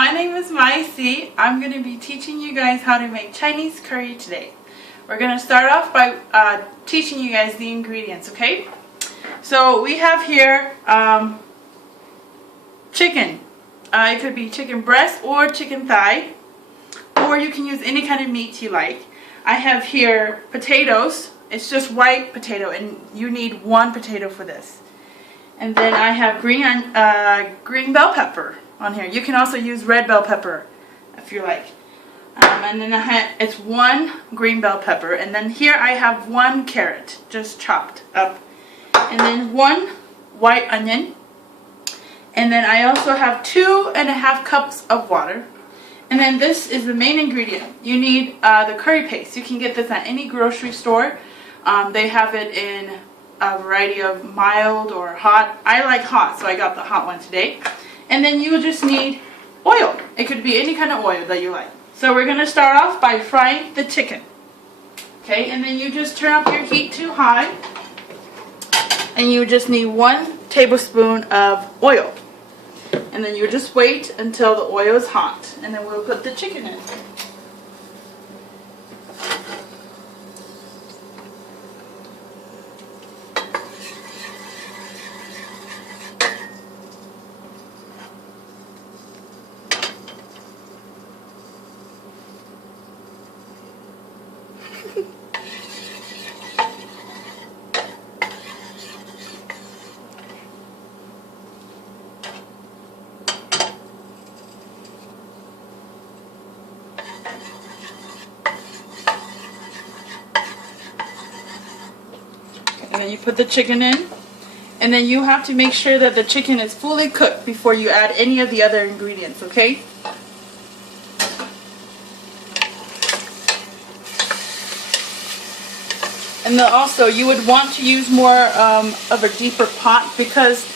my name is Mai C. I'm going to be teaching you guys how to make Chinese curry today. We're going to start off by teaching you guys the ingredients, okay? So we have here chicken. It could be chicken breast or chicken thigh, or you can use any kind of meat you like. I have here potatoes. It's just white potato, and you need one potato for this. And then I have green bell pepper on here. You can also use red bell pepper if you like. And then it's one green bell pepper. And then here I have one carrot, just chopped up. And then one white onion. And then I also have 2.5 cups of water. And then this is the main ingredient. You need the curry paste. You can get this at any grocery store. They have it in a variety of mild or hot. I like hot, so I got the hot one today. And then you just need oil. It could be any kind of oil that you like. So we're going to start off by frying the chicken. Okay, and then you just turn up your heat to high. And you just need 1 tablespoon of oil. And then you just wait until the oil is hot. And then we'll put the chicken in. And then you put the chicken in, and then you have to make sure that the chicken is fully cooked before you add any of the other ingredients, okay? And then also you would want to use more of a deeper pot because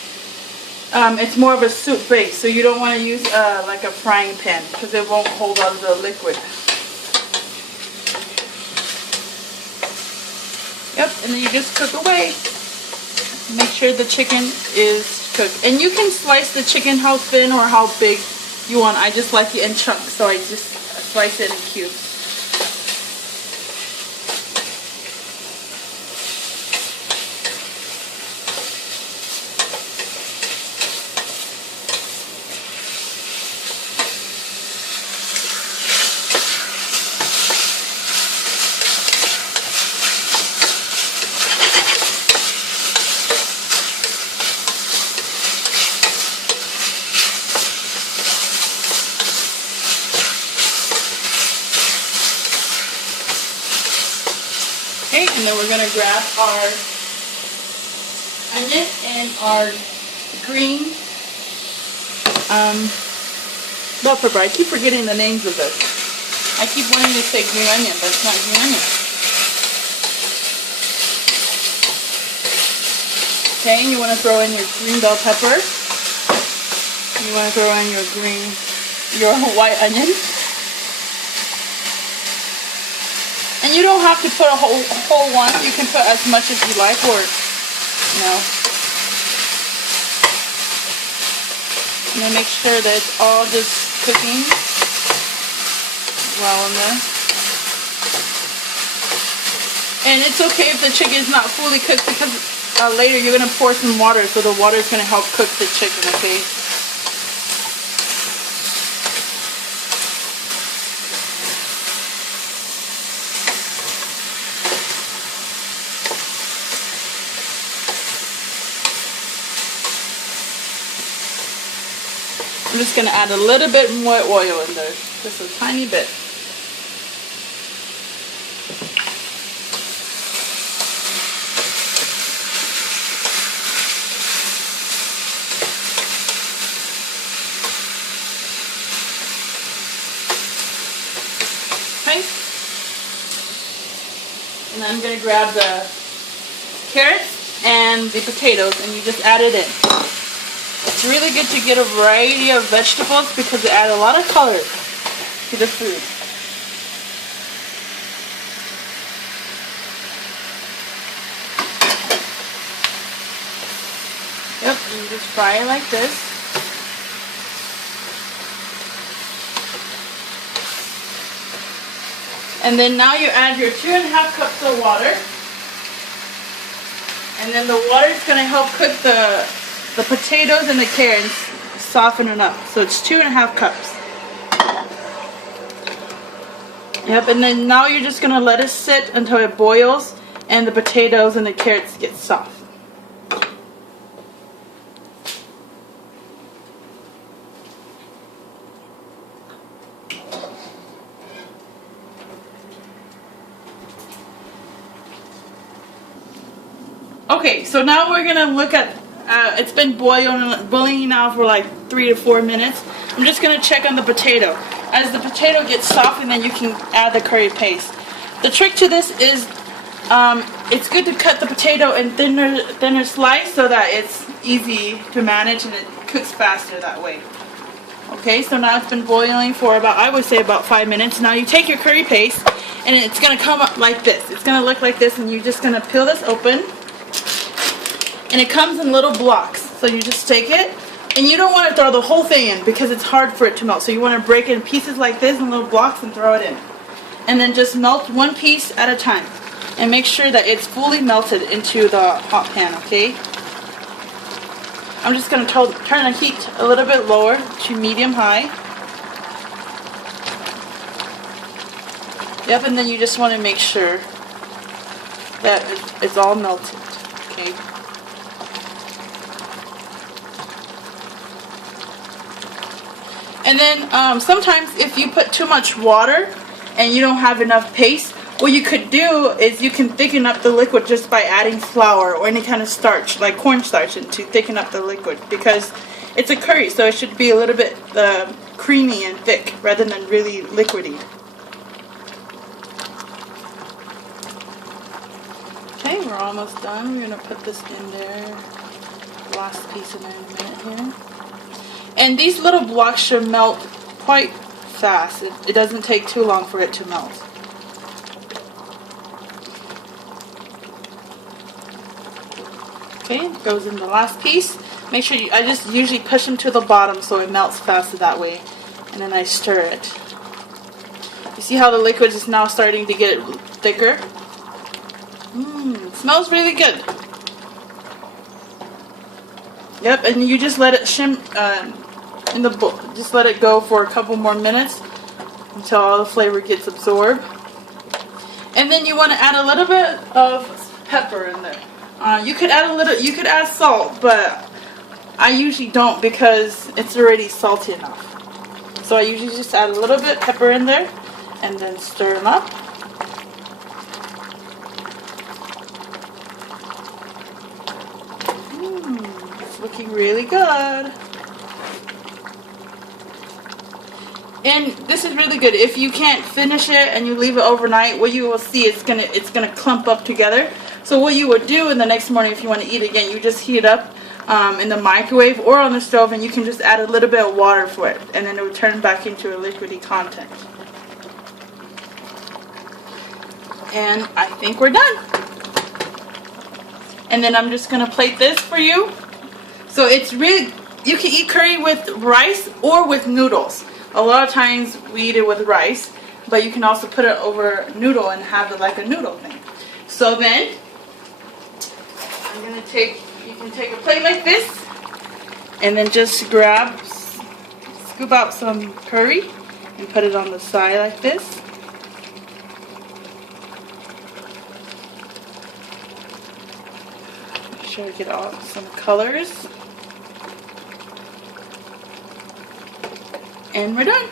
it's more of a soup base, so you don't want to use like a frying pan because it won't hold all the liquid. Yep, and then you just cook away. Make sure the chicken is cooked. And you can slice the chicken how thin or how big you want. I just like it in chunks, so I just slice it in cubes. Okay, and then we're going to grab our onion and our green bell pepper. I keep forgetting the names of this. I keep wanting to say green onion, but it's not green onion. Okay, and you want to throw in your green bell pepper. You want to throw in your white onion. And you don't have to put a whole one. You can put as much as you like, or no. And then make sure that it's all just cooking well in there. And it's okay if the chicken is not fully cooked because later you're going to pour some water, so the water is going to help cook the chicken, okay? I'm just going to add a little bit more oil in there, just a tiny bit. Okay. And then I'm going to grab the carrots and the potatoes, and you just add it in. It's really good to get a variety of vegetables because they add a lot of color to the food. Yep, and you just fry it like this. And then now you add your 2.5 cups of water. And then the water is going to help cook the potatoes and the carrots, soften it up. So it's 2.5 cups. Yep, and then now you're just going to let it sit until it boils and the potatoes and the carrots get soft. Okay, so now we're going to look at, it's been boiling now for like 3 to 4 minutes. I'm just going to check on the potato. As the potato gets soft, and then you can add the curry paste. The trick to this is, it's good to cut the potato in thinner slice so that it's easy to manage and it cooks faster that way. Okay, so now it's been boiling for about, I would say about 5 minutes. Now you take your curry paste and it's going to come up like this. It's going to look like this, and you're just going to peel this open. And it comes in little blocks. So you just take it, and you don't want to throw the whole thing in because it's hard for it to melt. So you want to break it in pieces like this in little blocks and throw it in. And then just melt one piece at a time. And make sure that it's fully melted into the hot pan, okay? I'm just going to turn the heat a little bit lower to medium-high. Yep, and then you just want to make sure that it's all melted, okay? And then sometimes if you put too much water and you don't have enough paste, what you could do is you can thicken up the liquid just by adding flour or any kind of starch, like cornstarch, to thicken up the liquid, because it's a curry, so it should be a little bit creamy and thick rather than really liquidy. Okay, we're almost done. We're going to put this in there. Last piece in there in a minute here. And these little blocks should melt quite fast. It doesn't take too long for it to melt. Okay, it goes in the last piece. Make sure I just usually push them to the bottom so it melts faster that way. And then I stir it. You see how the liquid is now starting to get thicker? It smells really good. Yep, and you just let it in the bowl. Just let it go for a couple more minutes until all the flavor gets absorbed. And then you want to add a little bit of pepper in there. You could add salt, but I usually don't because it's already salty enough. So I usually just add a little bit of pepper in there and then stir them up. It's looking really good. And this is really good. If you can't finish it and you leave it overnight, what you will see is it's gonna clump up together. So what you would do in the next morning if you want to eat again, you just heat it up in the microwave or on the stove, and you can just add a little bit of water for it, and then it will turn back into a liquidy content. And I think we're done. And then I'm just gonna plate this for you. So it's really, you can eat curry with rice or with noodles. A lot of times we eat it with rice, but you can also put it over noodle and have it like a noodle thing. So then, you can take a plate like this, and then just scoop out some curry, and put it on the side like this. Make sure to get some colors. And we're done.